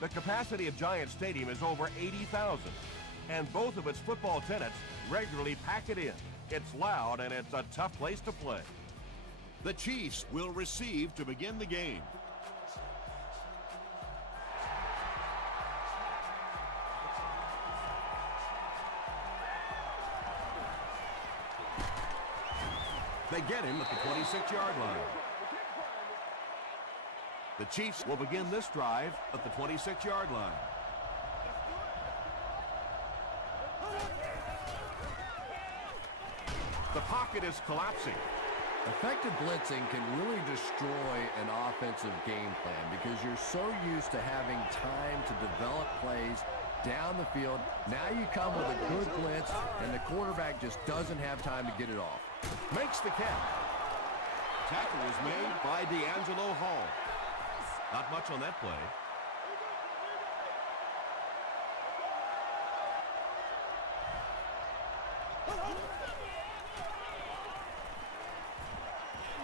The capacity of Giant Stadium is over 80,000, and both of its football tenants regularly pack it in. It's loud and it's a tough place to play. The Chiefs will receive to begin the game. They get him at the 26-yard line. The Chiefs will begin this drive at the 26-yard line. The pocket is collapsing. Effective blitzing can really destroy an offensive game plan because you're so used to having time to develop plays down the field. Now you come with a good blitz, and the quarterback just doesn't have time to get it off. Makes the catch. Tackle was made by D'Angelo Hall. Not much on that play.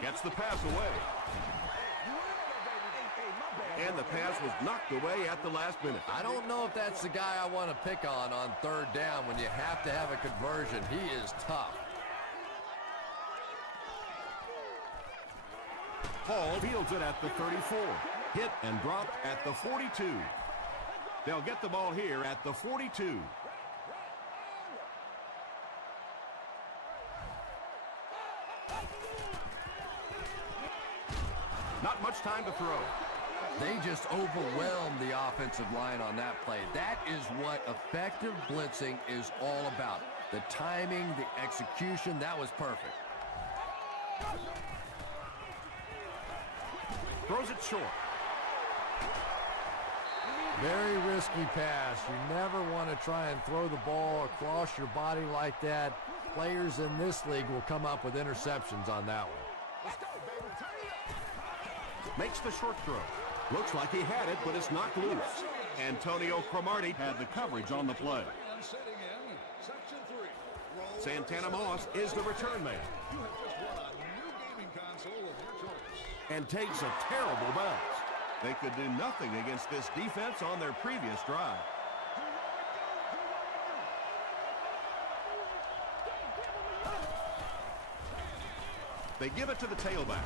Gets the pass away. And the pass was knocked away at the last minute. I don't know if that's the guy I want to pick on third down when you have to have a conversion. He is tough. Hall fields it at the 34. Hit and dropped at the 42. They'll get the ball here at the 42. Not much time to throw. They just overwhelmed the offensive line on that play. That is what effective blitzing is all about. The timing, the execution, that was perfect. Throws it short. Very risky pass. You never want to try and throw the ball across your body like that. Players in this league will come up with interceptions on that one. Makes the short throw. Looks like he had it, but it's knocked loose. Antonio Cromartie had the coverage on the play. Santana Moss is the return man. And takes a terrible bounce. They could do nothing against this defense on their previous drive. They give it to the tailback.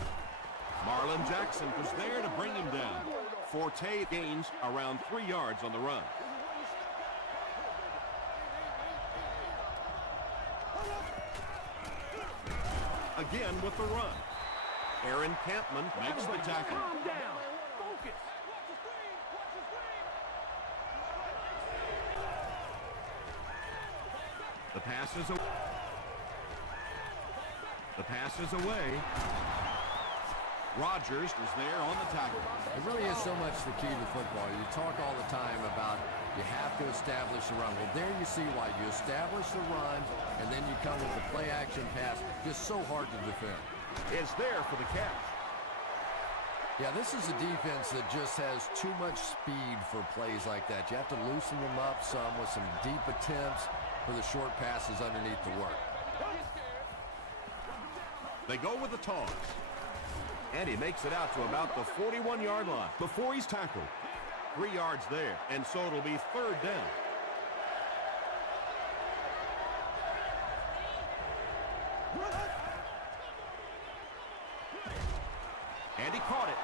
Marlon Jackson was there to bring him down. Forte gains around 3 yards on the run. Again with the run. Aaron Campman makes the tackle. Calm down. Focus. The pass is away. Rodgers was there on the tackle. It really is so much the key to football. You talk all the time about you have to establish the run. Well, there you see why. You establish the run, and then you come with the play-action pass. Just so hard to defend. Is there for the catch. Yeah, this is a defense that just has too much speed for plays like that. You have to loosen them up some with some deep attempts for the short passes underneath the work. They go with the toss. And he makes it out to about the 41-yard line before he's tackled. 3 yards there, and so it'll be third down. And he caught it.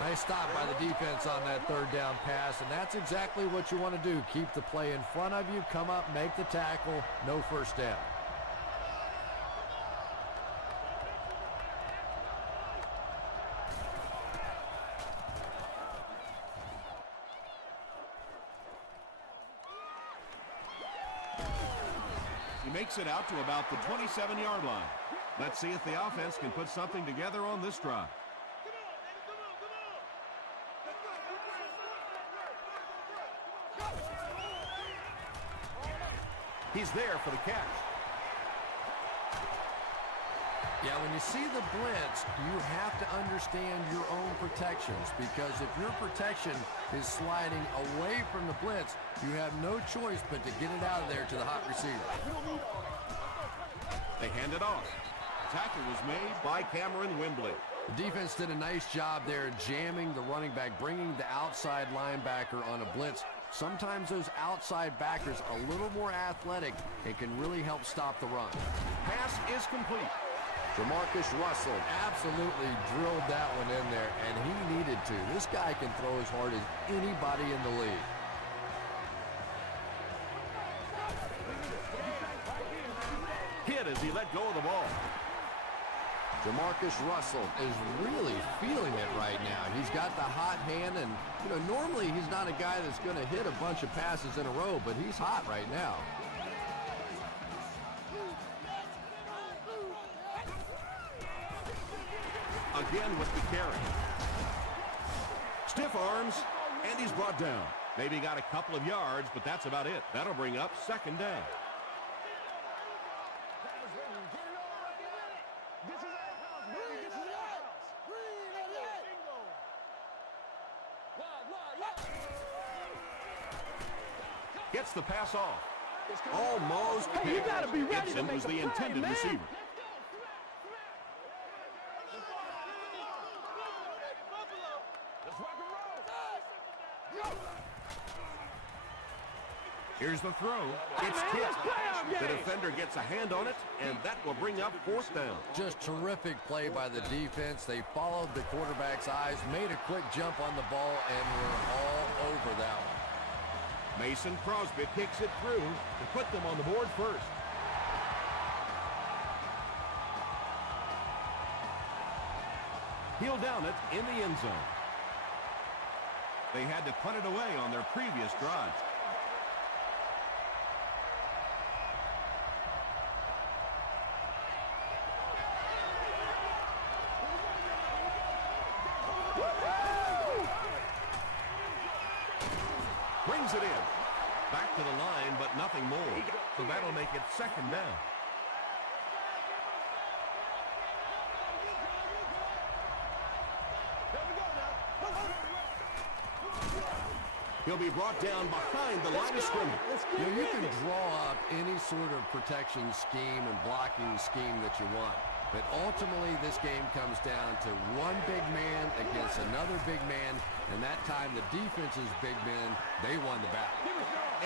Nice stop by the defense on that third down pass, and that's exactly what you want to do. Keep the play in front of you, come up, make the tackle, no first down. He makes it out to about the 27-yard line. Let's see if the offense can put something together on this drive. He's there for the catch. Yeah, when you see the blitz, you have to understand your own protections, because if your protection is sliding away from the blitz, you have no choice but to get it out of there to the hot receiver. They hand it off. Tackle was made by Cameron Wembley. The defense did a nice job there jamming the running back, bringing the outside linebacker on a blitz. Sometimes those outside backers a little more athletic and can really help stop the run. Pass is complete. Jamarcus Russell Absolutely drilled that one in there, and he needed to. This guy can throw as hard as anybody in the league. Hit as he let go of the ball. Jamarcus Russell Is really feeling it right now. He's got the hot hand, and normally he's not a guy that's going to hit a bunch of passes in a row, but he's hot right now. Again with the carry. Stiff arms, and he's brought down. Maybe got a couple of yards, but that's about it. That'll bring up second down. Gets the pass off. Almost. Hey, you gotta be ready to Gibson make was a the play, intended man. receiver. Here's the throw. It's man, tipped. let's play our The game. defender gets a hand on it, and that will bring up fourth down. just terrific play by the defense. They followed the quarterback's eyes, made a quick jump on the ball, and were all over that one. Mason Crosby kicks it through to put them on the board first. He'll down it in the end zone. They had to punt it away on their previous drive. Brings it in. Back to the line, but nothing more. So that'll make it second down. He'll be brought down behind the line of scrimmage. You can draw up any sort of protection scheme and blocking scheme that you want. But ultimately, this game comes down to one big man against another big man. And that time, the defense's big men, they won the battle.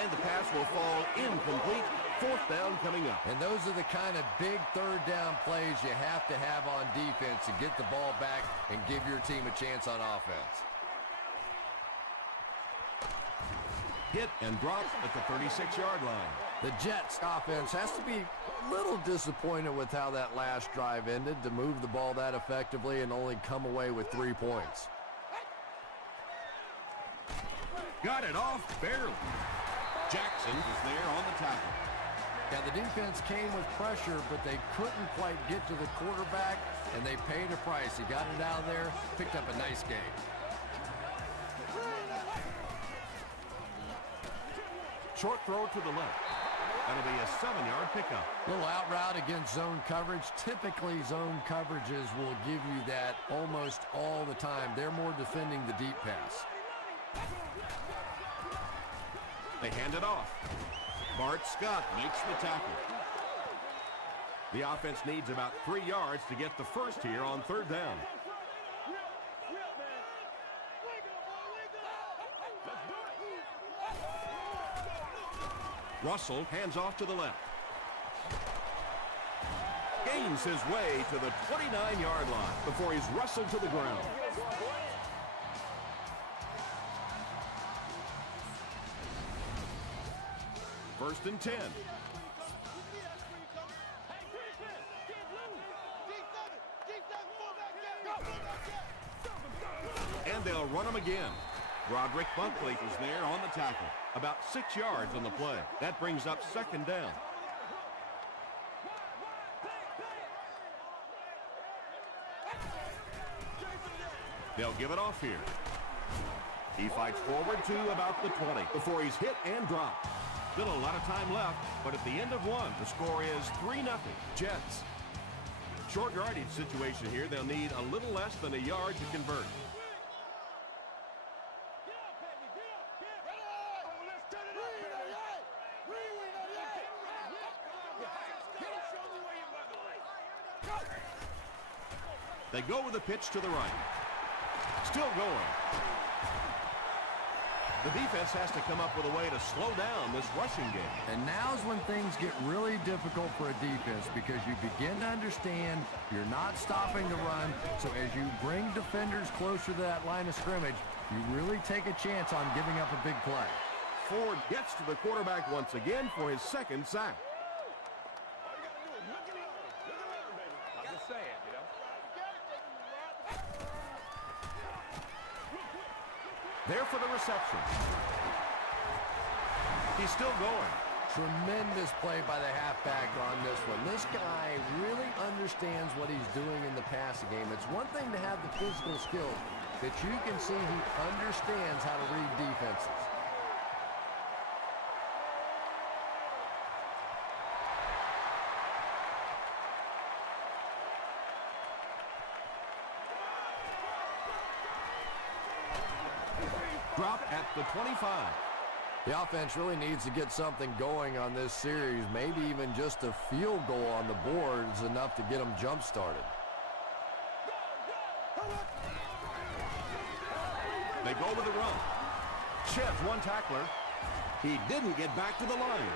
And the pass will fall incomplete. Fourth down coming up. And those are the kind of big third down plays you have to have on defense to get the ball back and give your team a chance on offense. Hit and drop at the 36-yard line. The Jets offense has to be a little disappointed with how that last drive ended to move the ball that effectively and only come away with 3 points. Got it off barely. Jackson is there on the tackle. Yeah, the defense came with pressure, but they couldn't quite get to the quarterback, and they paid a price. He got it out of there, picked up a nice game. Short throw to the left. That'll be a 7-yard pickup. Little out route against zone coverage. Typically, zone coverages will give you that almost all the time. They're more defending the deep pass. They hand it off. Bart Scott makes the tackle. The offense needs about 3 yards to get the first here on third down. Russell hands off to the left. Gains his way to the 29-yard line before he's wrestled to the ground. First and 10. And they'll run him again. Broderick Bunkley is there on the tackle. About 6 yards on the play. That brings up second down. They'll give it off here. He fights forward to about the 20 before he's hit and dropped. Still a lot of time left, but at the end of one, the score is 3-0 Jets. Short yardage situation here. They'll need a little less than a yard to convert. They go with a pitch to the right. Still going. The defense has to come up with a way to slow down this rushing game. And now's when things get really difficult for a defense because you begin to understand you're not stopping the run. So as you bring defenders closer to that line of scrimmage, you really take a chance on giving up a big play. Ford gets to the quarterback once again for his second sack. I'm just saying, you know. There for the reception. He's still going. Tremendous play by the halfback on this one. This guy really understands what he's doing in the passing game. It's one thing to have the physical skills, but you can see he understands how to read defenses. Drop at the 25. The offense really needs to get something going on this series. Maybe even just a field goal on the board is enough to get them jump-started. They go with the run. Sheds one tackler. He didn't get back to the line.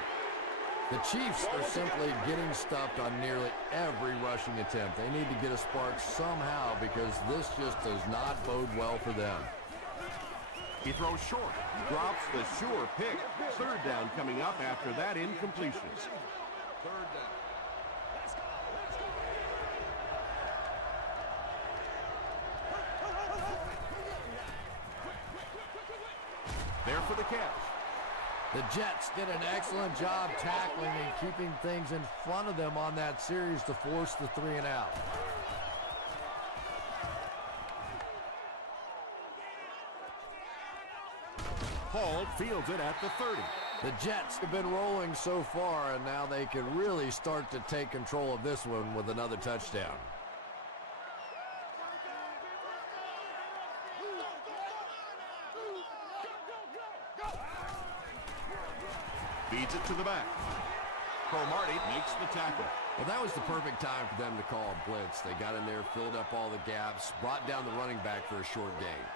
The Chiefs are simply getting stuffed on nearly every rushing attempt. They need to get a spark somehow because this just does not bode well for them. He throws short. Drops the sure pick. Third down coming up after that incompletion. Third down. There for the catch. The Jets did an excellent job tackling and keeping things in front of them on that series to force the 3-and-out. Hall fields it at the 30. The Jets have been rolling so far, and now they can really start to take control of this one with another touchdown. Feeds it to the back. Cromartie makes the tackle. Well, that was the perfect time for them to call a blitz. They got in there, filled up all the gaps, brought down the running back for a short gain.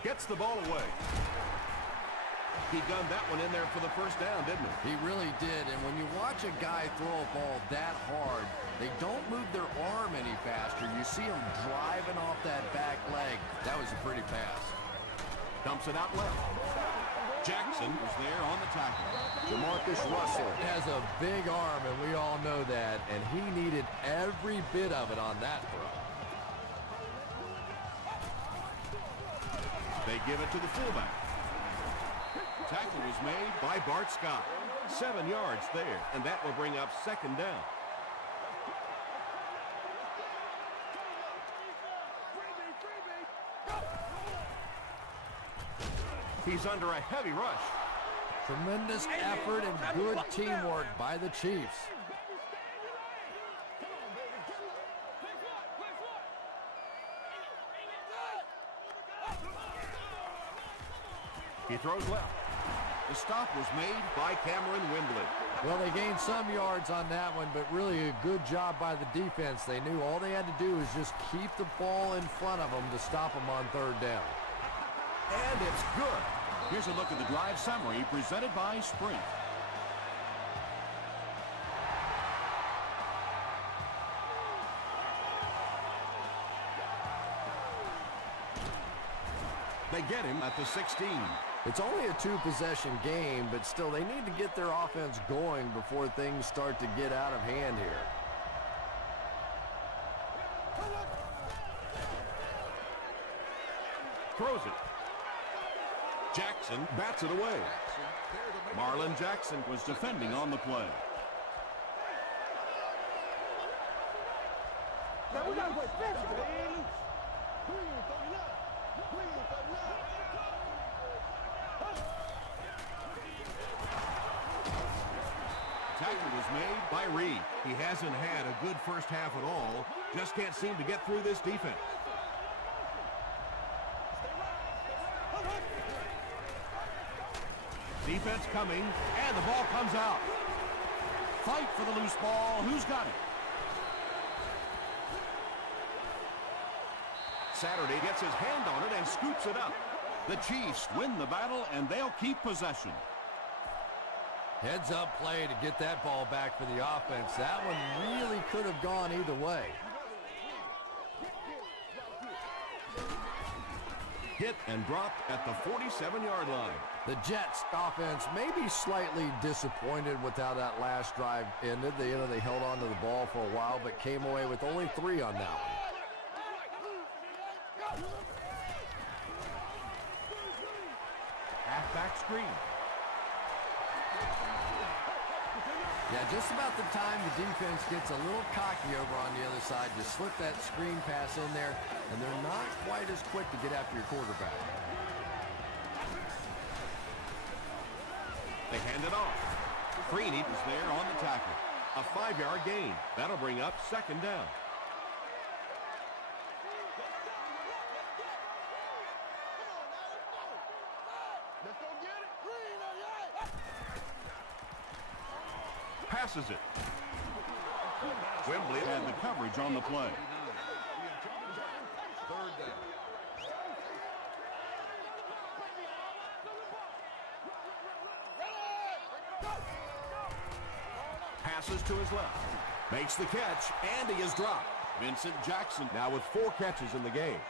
Gets the ball away. He gunned that one in there for the first down, didn't he? He really did, and when you watch a guy throw a ball that hard, they don't move their arm any faster. You see them driving off that back leg. That was a pretty pass. Dumps it out left. Jackson was there on the tackle. Jamarcus Russell has a big arm, and we all know that, and he needed every bit of it on that throw. They give it to the fullback. Tackle was made by Bart Scott. 7 yards there, and that will bring up second down. He's under a heavy rush. Tremendous effort and good teamwork by the Chiefs. He throws left. The stop was made by Cameron Windley. Well, they gained some yards on that one, but really a good job by the defense. They knew all they had to do was just keep the ball in front of them to stop them on third down. And it's good. Here's a look at the drive summary presented by Sprint. They get him at the 16. It's only a two-possession game, but still they need to get their offense going before things start to get out of hand here. Throws it. Jackson bats it away. Marlon Jackson was defending on the play. Tackle was made by Reed. He hasn't had a good first half at all. Just can't seem to get through this defense. Defense coming, and the ball comes out. fight for the loose ball. Who's got it? Saturday gets his hand on it and scoops it up. The Chiefs win the battle, and they'll keep possession. Heads up play to get that ball back for the offense. That one really could have gone either way. Hit and dropped at the 47-yard line. The Jets offense may be slightly disappointed with how that last drive ended. They held on to the ball for a while, but came away with only 3 on that one. Halfback screen. Yeah, just about the time the defense gets a little cocky over on the other side, just slip that screen pass in there, and they're not quite as quick to get after your quarterback. They hand it off. Freeney is there on the tackle. A 5-yard gain. That'll bring up 2nd down. Passes it. Wembley had the coverage on the play. 3rd down. Passes to his left. Makes the catch, and he is dropped. Vincent Jackson now with 4 catches in the game.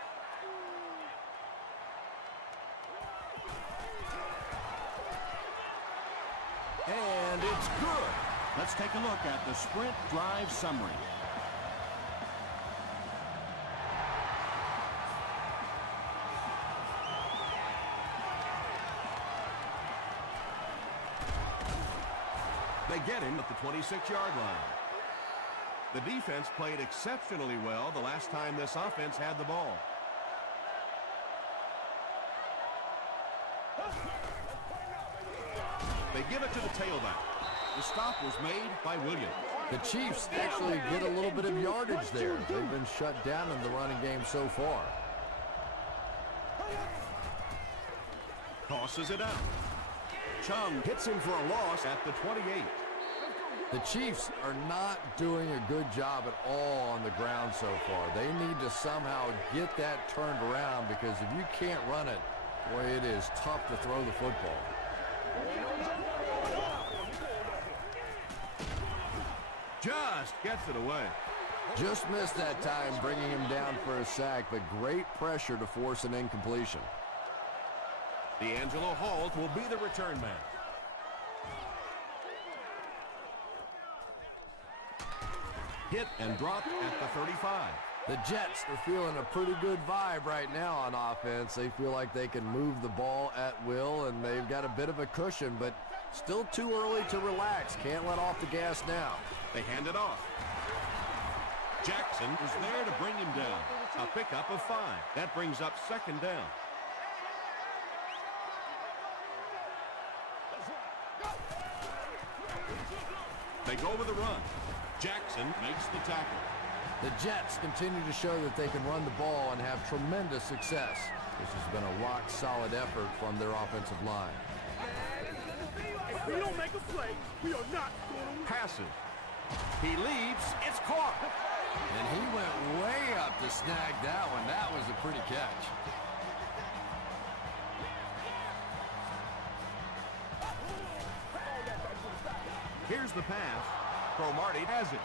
And it's good. Let's take a look at the sprint drive summary. They get him at the 26-yard line. The defense played exceptionally well the last time this offense had the ball. They give it to the tailback. The stop was made by Williams. The Chiefs actually get a little bit of yardage there. They've been shut down in the running game so far. Tosses it out. Chung hits him for a loss at the 28. The Chiefs are not doing a good job at all on the ground so far. They need to somehow get that turned around, because if you can't run it, boy, it is tough to throw the football. Just gets it away. Just missed that time, bringing him down for a sack, but great pressure to force an incompletion. D'Angelo Hall will be the return man. Hit and dropped at the 35. The Jets are feeling a pretty good vibe right now on offense. They feel like they can move the ball at will, and they've got a bit of a cushion, but still too early to relax. Can't let off the gas now. They hand it off. Jackson is there to bring him down. A pickup of 5. That brings up 2nd down. They go with a run. Jackson makes the tackle. The Jets continue to show that they can run the ball and have tremendous success. This has been a rock-solid effort from their offensive line. If we don't make a play, we are not going to win. Passes. He leaps. It's caught. And he went way up to snag that one. That was a pretty catch. Here's the pass. Cromartie has it.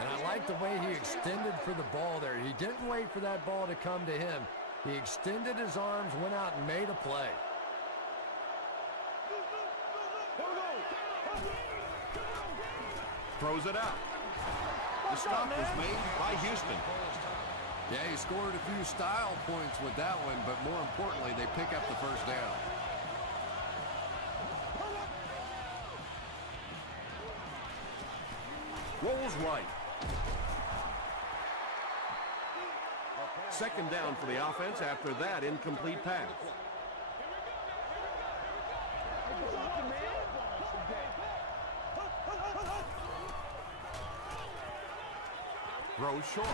And I like the way he extended for the ball there. He didn't wait for that ball to come to him. He extended his arms, went out and made a play. Throws it out. The stop was made by Houston. Yeah, he scored a few style points with that one, but more importantly, they pick up the first down. Rolls right. 2nd down for the offense after that incomplete pass. Throws short.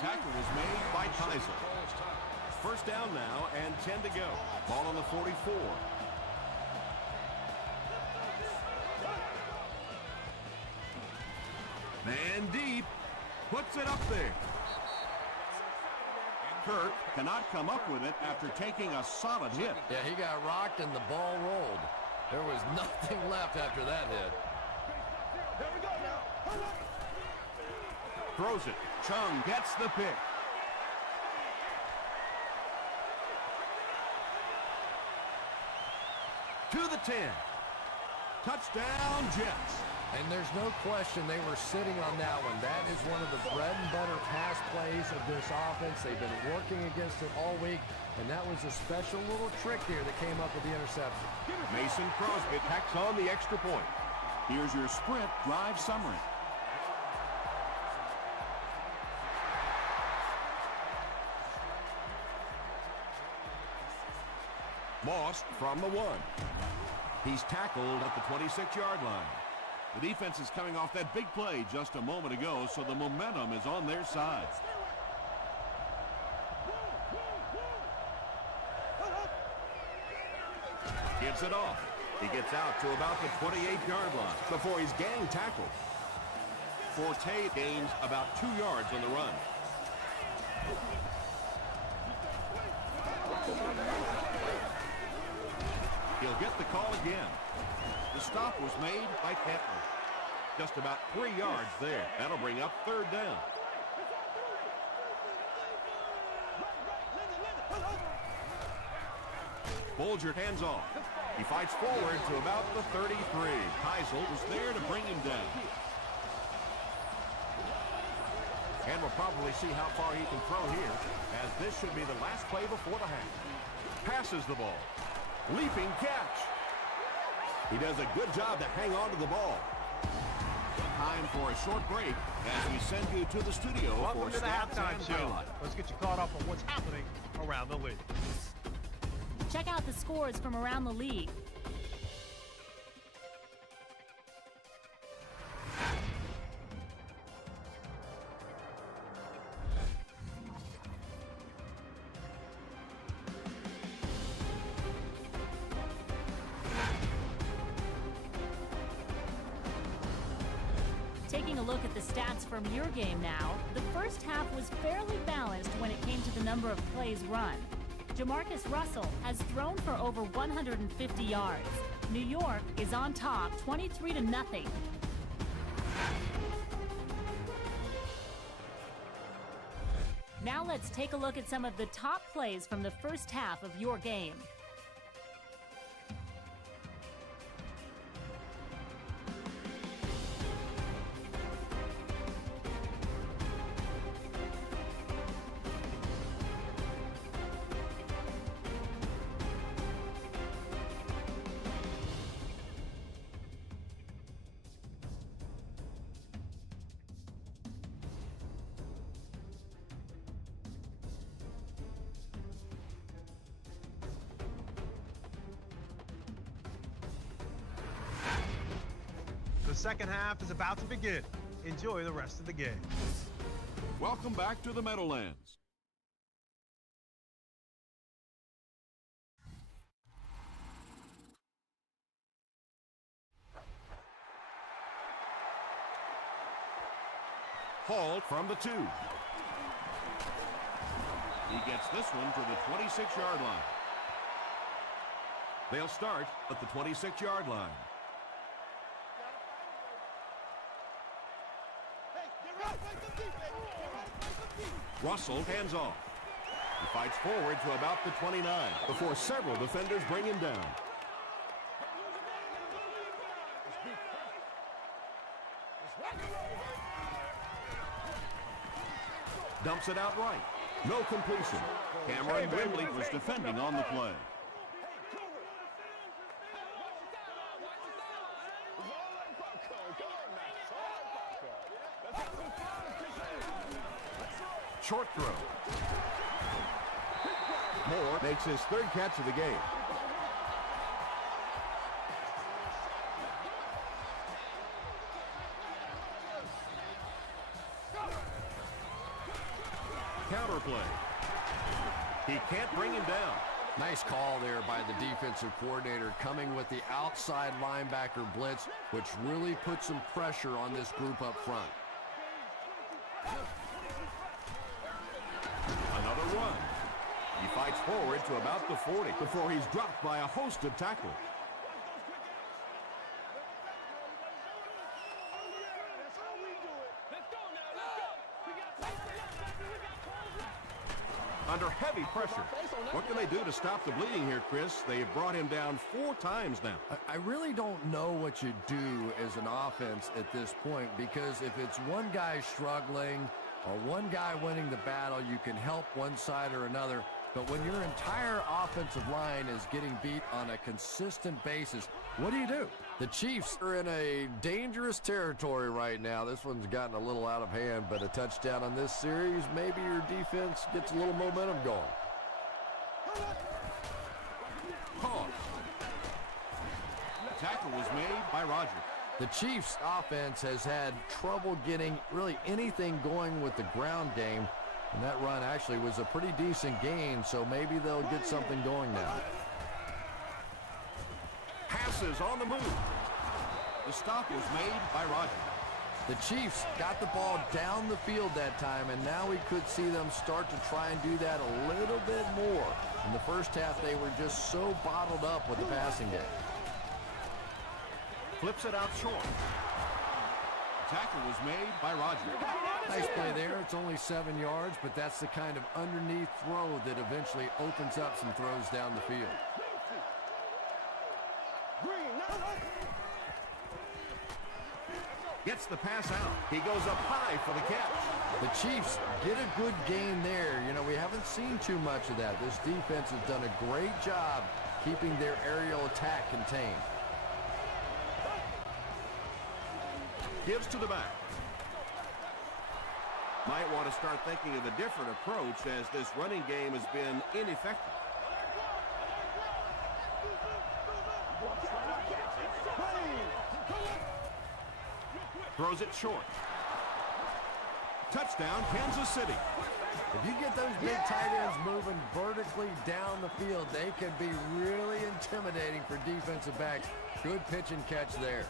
Tackle was made by Kaiser. First down now and 10 to go. Ball on the 44. Man deep. Puts it up there. Kirk cannot come up with it after taking a solid hit. Yeah, he got rocked and the ball rolled. There was nothing left after that hit. Here we go now. Throws it. Chung gets the pick. To the 10. Touchdown, Jets. And there's no question they were sitting on that one. That is one of the bread and butter pass plays of this offense. They've been working against it all week, and that was a special little trick here that came up with the interception. Mason Crosby tacks on the extra point. Here's your sprint drive summary. Moss from the 1. He's tackled at the 26-yard line. The defense is coming off that big play just a moment ago, so the momentum is on their side. Gives it off. He gets out to about the 28-yard line before he's gang tackled. Forte gains about 2 yards on the run. He'll get the call again. The stop was made by Kentner. Just about 3 yards there. That'll bring up third down. Bolger hands off. He fights forward to about the 33. Heisel was there to bring him down. And we'll probably see how far he can throw here, as this should be the last play before the half. Passes the ball. Leaping catch. He does a good job to hang on to the ball. Time for a short break as we send you to the studio Welcome for to the stats halftime and show. highlights. Let's get you caught up on what's happening around the league. Check out the scores from around the league. Taking a look at the stats from your game now, the first half was fairly balanced when it came to the number of plays run. Jamarcus Russell has thrown for over 150 yards. New York is on top, 23-0. Now let's take a look at some of the top plays from the first half of your game. The second half is about to begin. Enjoy the rest of the game. Welcome back to the Meadowlands. Hall from the 2. He gets this one to the 26-yard line. They'll start at the 26-yard line. Russell hands off. He fights forward to about the 29 before several defenders bring him down. Dumps it out right. No completion. Cameron Wembley was defending on the play. Short throw. Moore makes his third catch of the game. Counter play. He can't bring him down. Nice call there by the defensive coordinator, coming with the outside linebacker blitz, which really puts some pressure on this group up front. Another run. He fights forward to about the 40 before he's dropped by a host of tacklers. Under heavy pressure. What can they do to stop the bleeding here, Chris? They've brought him down 4 times now. I really don't know what you do as an offense at this point, because if it's one guy struggling or one guy winning the battle, you can help one side or another. But when your entire offensive line is getting beat on a consistent basis, what do? The Chiefs are in a dangerous territory right now. This one's gotten a little out of hand, but a touchdown on this series, maybe your defense gets a little momentum going. Pause. The tackle was made by Rodgers. The Chiefs' offense has had trouble getting really anything going with the ground game, and that run actually was a pretty decent gain, so maybe they'll get something going now. Passes on the move. The stop was made by Rodgers. The Chiefs got the ball down the field that time, and now we could see them start to try and do that a little bit more. In the first half, they were just so bottled up with the passing game. Flips it out short. Tackle was made by Rodgers. Nice play there. It's only 7 yards, but that's the kind of underneath throw that eventually opens up some throws down the field. Gets the pass out. He goes up high for the catch. The Chiefs get a good gain there. You know, we haven't seen too much of that. This defense has done a great job keeping their aerial attack contained. Gives to the back. Might want to start thinking of a different approach, as this running game has been ineffective. Throws it short. Touchdown, Kansas City. If you get those big tight ends moving vertically down the field, they can be really intimidating for defensive backs. Good pitch and catch there.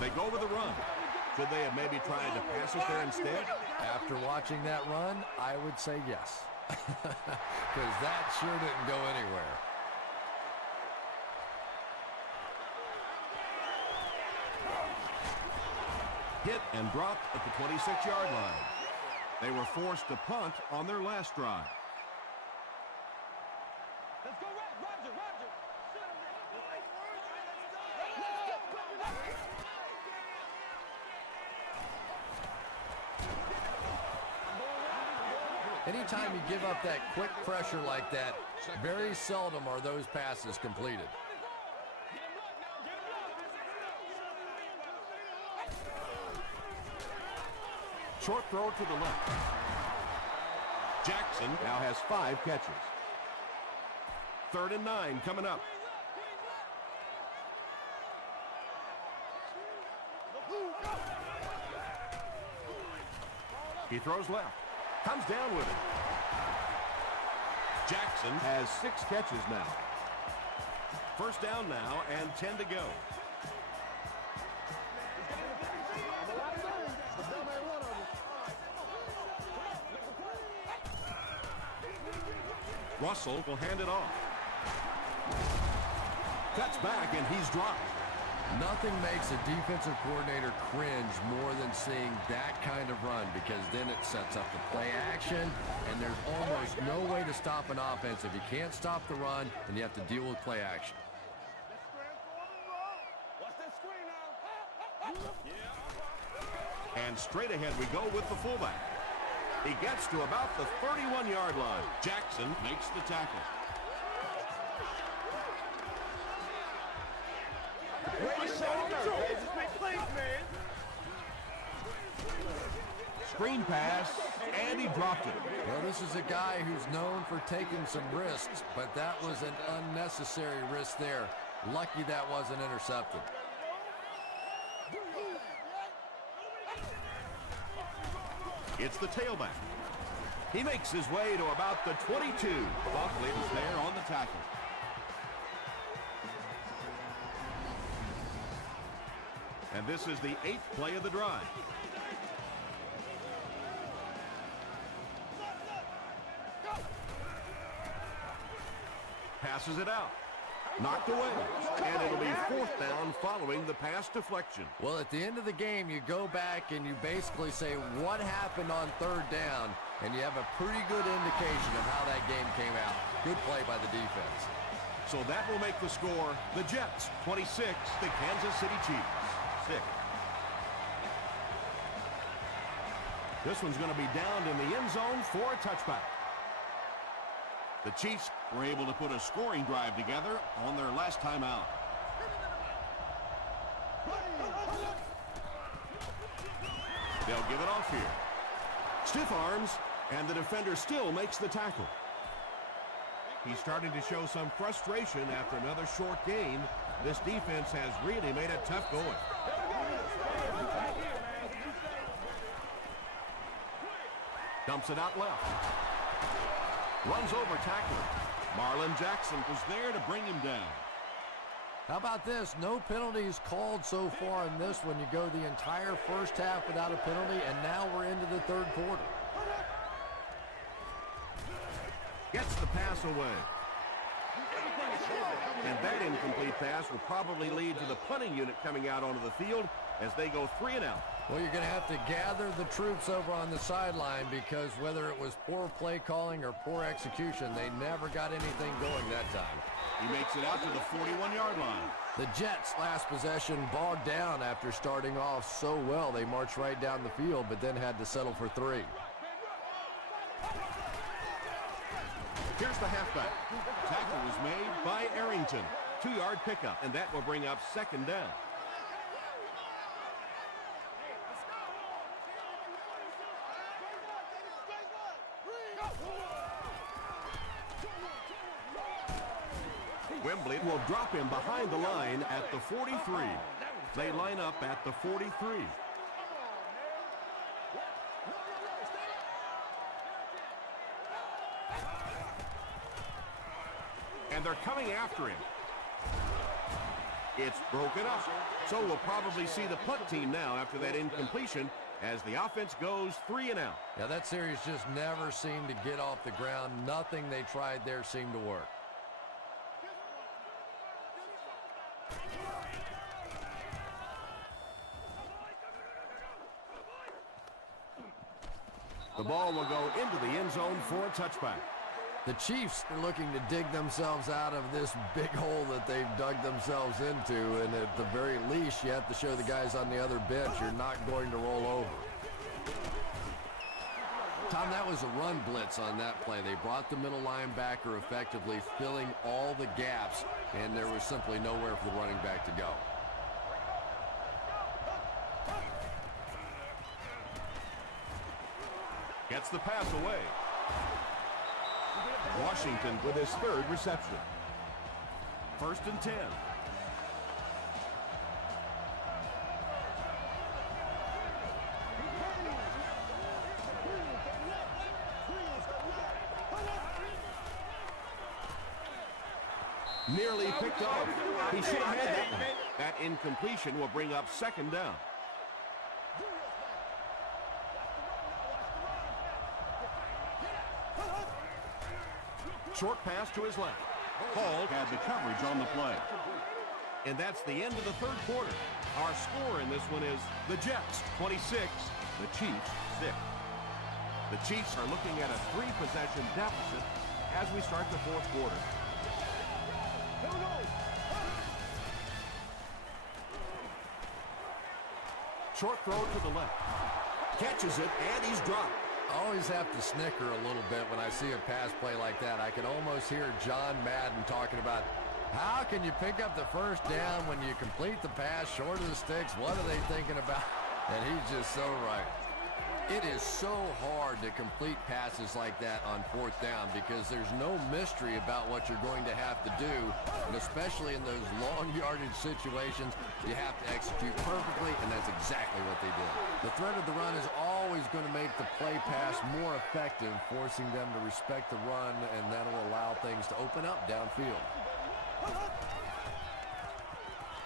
They go with the run. Should they have maybe tried to pass it there instead? After watching that run, I would say yes. Because that sure didn't go anywhere. Hit and dropped at the 26-yard line. They were forced to punt on their last drive. Let's go, Roger, Roger. Anytime you give up that quick pressure like that, very seldom are those passes completed. Short throw to the left. Jackson now has 5 catches. 3rd and 9 coming up. He throws left. Comes down with it. Jackson has 6 catches now. 1st down now and 10 to go. Russell will hand it off. Cuts back and he's dropped. Nothing makes a defensive coordinator cringe more than seeing that kind of run, because then it sets up the play action, and there's almost no way to stop an offense if you can't stop the run, and you have to deal with play action. And straight ahead we go with the fullback. He gets to about the 31-yard line. Jackson makes the tackle. Screen pass, and he dropped it. Well, this is a guy who's known for taking some risks, but that was an unnecessary risk there. Lucky that wasn't intercepted. It's the tailback. He makes his way to about the 22. Buckley was there on the tackle. And this is the 8th play of the drive. Passes it out. Knocked away. And it'll be 4th down following the pass deflection. Well, at the end of the game, you go back and you basically say what happened on 3rd down, and you have a pretty good indication of how that game came out. Good play by the defense. So that will make the score the Jets 26, the Kansas City Chiefs 6. This one's going to be downed in the end zone for a touchback. The Chiefs were able to put a scoring drive together on their last time out. They'll give it off here. Stiff arms, and the defender still makes the tackle. He's starting to show some frustration after another short game. This defense has really made it tough going. Dumps it out left. Runs over tackler. Marlon Jackson was there to bring him down. How about this? No penalties called so far in this one. You go the entire first half without a penalty, and now we're into the 3rd quarter. Gets the pass away. And that incomplete pass will probably lead to the punting unit coming out onto the field as they go 3 and out. Well, you're going to have to gather the troops over on the sideline because whether it was poor play calling or poor execution, they never got anything going that time. He makes it out to the 41-yard line. The Jets' last possession bogged down after starting off so well. They marched right down the field, but then had to settle for 3. Here's the halfback. Tackle was made by Arrington. 2-yard pickup, and that will bring up 2nd down. Wembley will drop him behind the line at the 43. They line up at the 43. And they're coming after him. It's broken up. So we'll probably see the punt team now after that incompletion as the offense goes 3 and out. Yeah, that series just never seemed to get off the ground. Nothing they tried there seemed to work. The ball will go into the end zone for a touchback. The Chiefs are looking to dig themselves out of this big hole that they've dug themselves into, and at the very least, you have to show the guys on the other bench you're not going to roll over. Tom, that was a run blitz on that play. They brought the middle linebacker effectively, filling all the gaps, and there was simply nowhere for the running back to go. Gets the pass away. Washington with his 3rd reception. 1st and 10. Nearly picked off. He should have had that one. That incompletion will bring up 2nd down. Short pass to his left. Hall had the coverage on the play. And that's the end of the 3rd quarter. Our score in this one is the Jets 26, the Chiefs 6. The Chiefs are looking at a 3-possession deficit as we start the 4th quarter. Short throw to the left. Catches it, and he's dropped. I always have to snicker a little bit when I see a pass play like that. I can almost hear John Madden talking about how can you pick up the 1st down when you complete the pass short of the sticks? What are they thinking about? And he's just so right. It is so hard to complete passes like that on 4th down because there's no mystery about what you're going to have to do, and especially in those long yardage situations, you have to execute perfectly, and that's exactly what they did. The threat of the run is always always going to make the play pass more effective, forcing them to respect the run, and that'll allow things to open up downfield.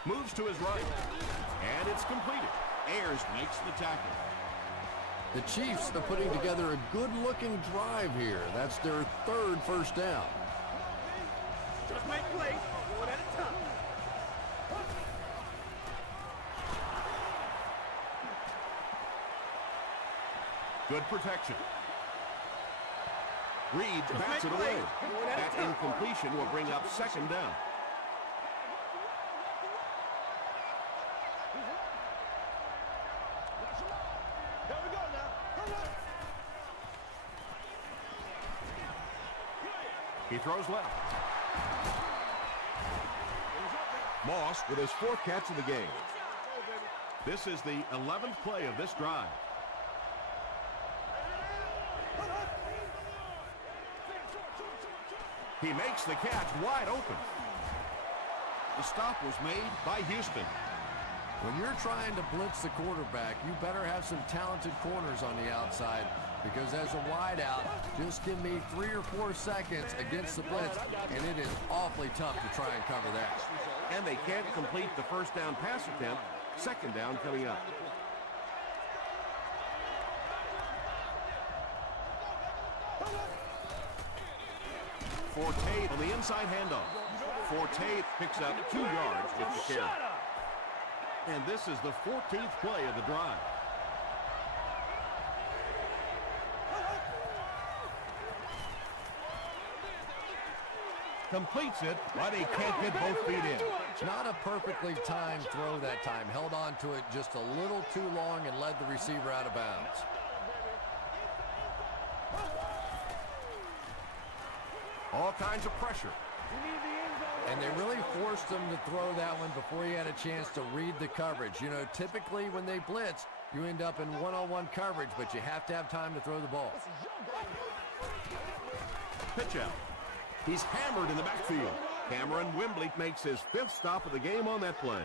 Moves to his right, and it's completed. Ayers makes the tackle. The Chiefs are putting together a good-looking drive here. That's their third first down. Just make plays, one at a time. Good protection. Reed bats it away. That incompletion will bring up second down. Here we go now. Come on. He throws left. Moss with his fourth catch of the game. This is the 11th play of this drive. He makes the catch wide open. The stop was made by Houston. When you're trying to blitz the quarterback, you better have some talented corners on the outside, because as a wideout, just give me 3 or 4 seconds against the blitz, and it is awfully tough to try and cover that. And they can't complete the first down pass attempt. Second down coming up. Forte on the inside handoff. Forte picks up 2 yards with the carry. And this is the 14th play of the drive. Completes it, but he can't get both feet in. Not a perfectly timed throw that time. Held on to it just a little too long and led the receiver out of bounds. All kinds of pressure. And they really forced him to throw that one before he had a chance to read the coverage. You know, typically when they blitz, you end up in one-on-one coverage, but you have to have time to throw the ball. Pitch out. He's hammered in the backfield. Cameron Wembley makes his 5th stop of the game on that play.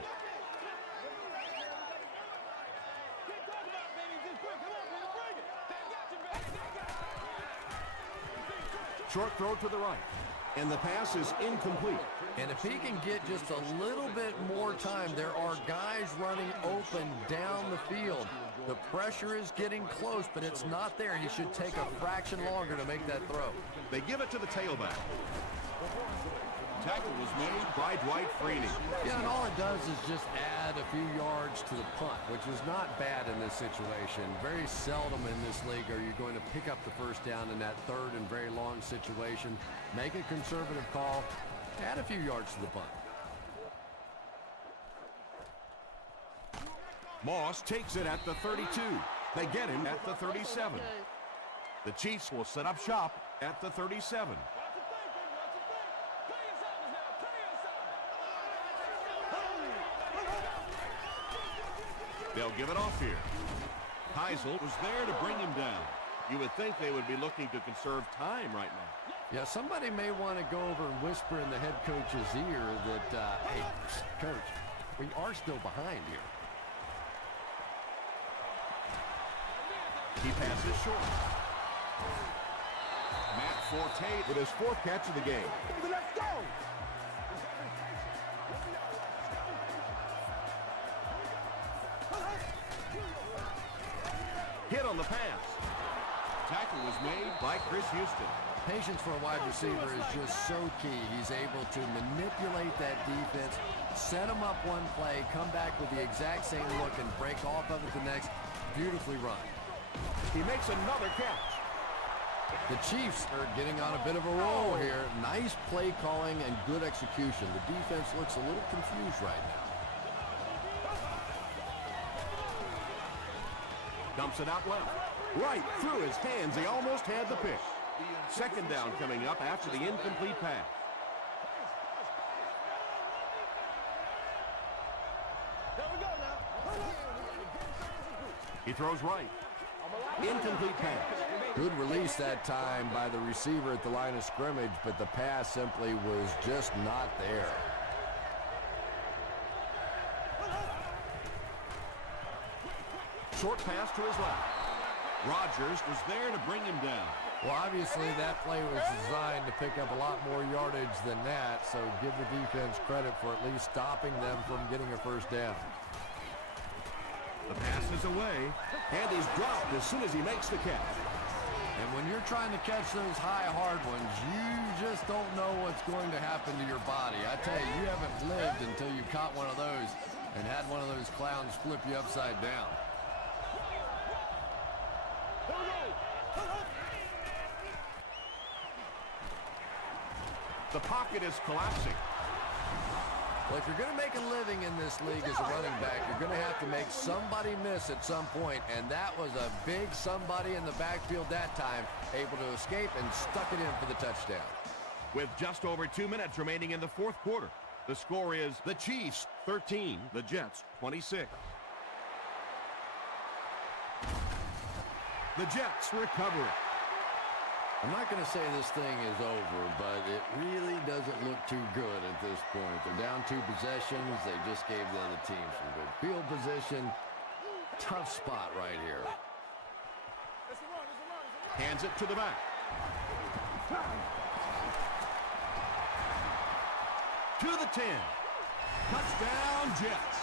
Short throw to the right, and the pass is incomplete. And if he can get just a little bit more time, there are guys running open down the field. The pressure is getting close, but it's not there. He should take a fraction longer to make that throw. They give it to the tailback. Tackle was made by Dwight Freeney. Yeah, and all it does is just add a few yards to the punt, which is not bad in this situation. Very seldom in this league are you going to pick up the first down in that third and very long situation. Make a conservative call, add a few yards to the punt. Moss takes it at the 32. They get him at the 37. The Chiefs will set up shop at the 37. They'll give it off here. Heisel was there to bring him down. You would think they would be looking to conserve time right now. Yeah, somebody may want to go over and whisper in the head coach's ear that, hey, coach, we are still behind here. He passes short. Matt Forte with his 4th catch of the game. Let's go! Hit on the pass. Tackle was made by Chris Houston. Patience for a wide receiver is just so key. He's able to manipulate that defense, set them up one play, come back with the exact same look, and break off of it the next. Beautifully run. He makes another catch. The Chiefs are getting on a bit of a roll here. Nice play calling and good execution. The defense looks a little confused right now. Dumps it out left. Right through his hands. He almost had the pick. Second down coming up after the incomplete pass. Here we go now. He throws right. Incomplete pass. Good release that time by the receiver at the line of scrimmage, but the pass simply was just not there. Short pass to his left. Rodgers was there to bring him down. Well, obviously that play was designed to pick up a lot more yardage than that, so give the defense credit for at least stopping them from getting a first down. The pass is away, and he's dropped as soon as he makes the catch. And when you're trying to catch those high, hard ones, you just don't know what's going to happen to your body. I tell you, you haven't lived until you caught one of those and had one of those clowns flip you upside down. The pocket is collapsing. Well, if you're going to make a living in this league as a running back, you're going to have to make somebody miss at some point, and that was a big somebody in the backfield that time, able to escape and stuck it in for the touchdown. With just over 2 minutes remaining in the fourth quarter, the score is the Chiefs 13, the Jets 26. The Jets recover it. I'm not going to say this thing is over, but it really doesn't look too good at this point. They're down 2 possessions. They just gave the other team some good field position. Tough spot right here. Hands it to the back. To the 10. Touchdown, Jets.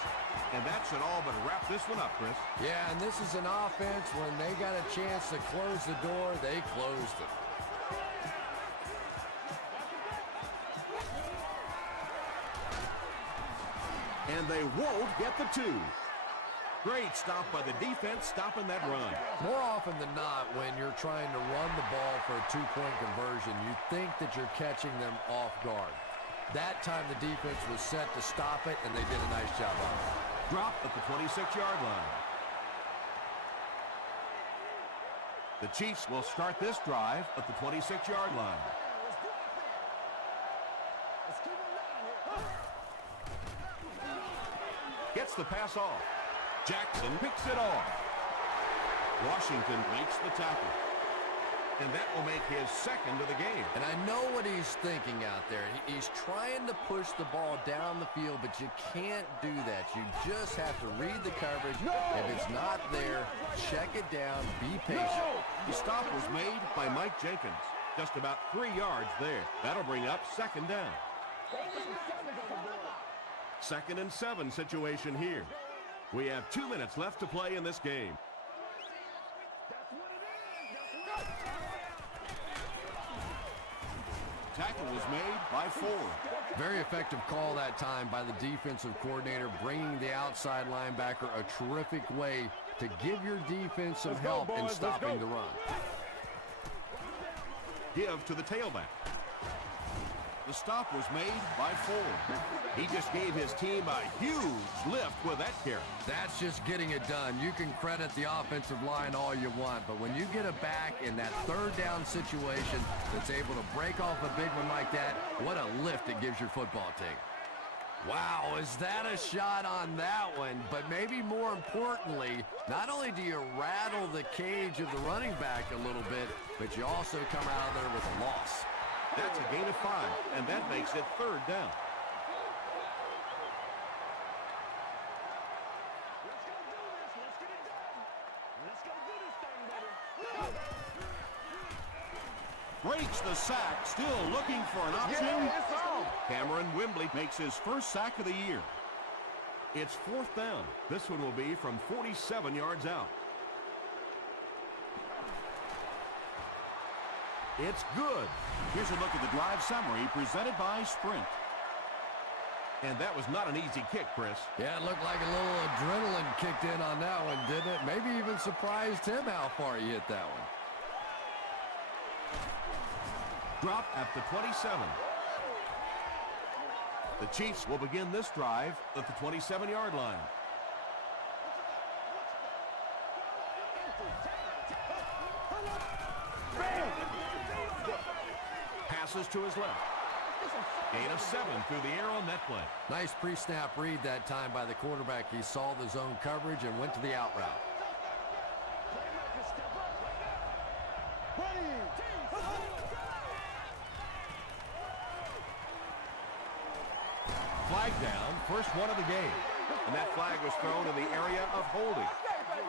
And that should all but wrap this one up, Chris. Yeah, and this is an offense, when they got a chance to close the door, they closed it. And they won't get the 2. Great stop by the defense, stopping that run. More often than not, when you're trying to run the ball for a 2-point conversion, you think that you're catching them off guard. That time the defense was set to stop it, and they did a nice job on it. Drop at the 26-yard line. The Chiefs will start this drive at the 26-yard line. Gets the pass off. Jackson picks it off. Washington makes the tackle. And that will make his second of the game. And I know what he's thinking out there. He's trying to push the ball down the field, but you can't do that. You just have to read the coverage. If it's not there, check it down, be patient. The stop was made by Mike Jenkins. Just about 3 yards there. That'll bring up second down. 2nd and 7 situation here. We have 2 minutes left to play in this game. Tackle was made by Ford. Very effective call that time by the defensive coordinator, bringing the outside linebacker a terrific way to give your defense some help in stopping the run. Give to the tailback. The stop was made by Ford. He just gave his team a huge lift with that carry. That's just getting it done. You can credit the offensive line all you want, but when you get it back in that 3rd down situation that's able to break off a big one like that, what a lift it gives your football team. Wow, is that a shot on that one? But maybe more importantly, not only do you rattle the cage of the running back a little bit, but you also come out of there with a loss. That's a gain of 5, and that makes it 3rd down. Breaks the sack, still looking for an option. Cameron Wembley makes his first sack of the year. It's 4th down. This one will be from 47 yards out. It's good. Here's a look at the drive summary presented by Sprint. And that was not an easy kick, Chris. Yeah, it looked like a little adrenaline kicked in on that one, didn't it? Maybe even surprised him how far he hit that one. Drop at the 27. The Chiefs will begin this drive at the 27-yard line. Passes to his left. Gain of 7 through the air on that play. Nice pre-snap read that time by the quarterback. He saw the zone coverage and went to the out route. Flag down, first one of the game. And that flag was thrown in the area of holding.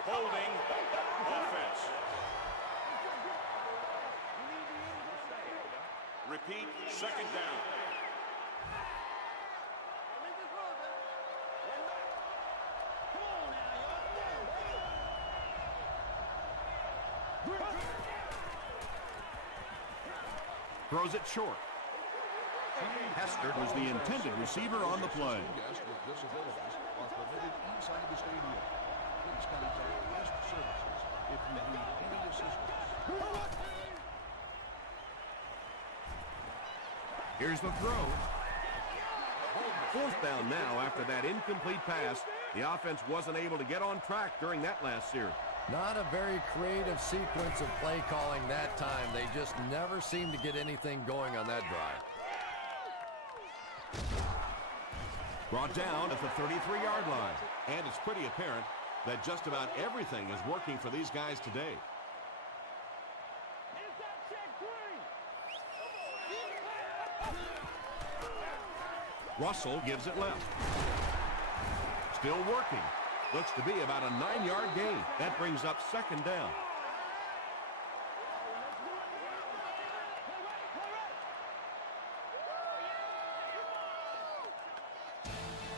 Holding offense. Repeat, second down. Throws it short. Hester was the intended receiver on the play. Guests with disabilities are permitted inside the stadium. Please contact guest services if you need any assistance. Here's the throw. Fourth down now after that incomplete pass. The offense wasn't able to get on track during that last series. Not a very creative sequence of play calling that time. They just never seemed to get anything going on that drive. Brought down at the 33-yard line. And it's pretty apparent that just about everything is working for these guys today. Russell gives it left. Still working. Looks to be about a 9-yard gain. That brings up second down.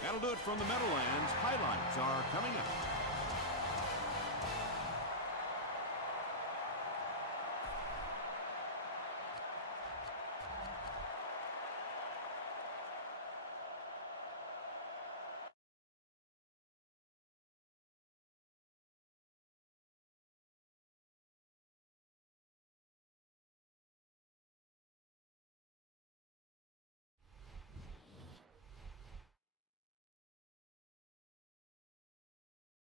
That'll do it from the Meadowlands. Highlights are coming up.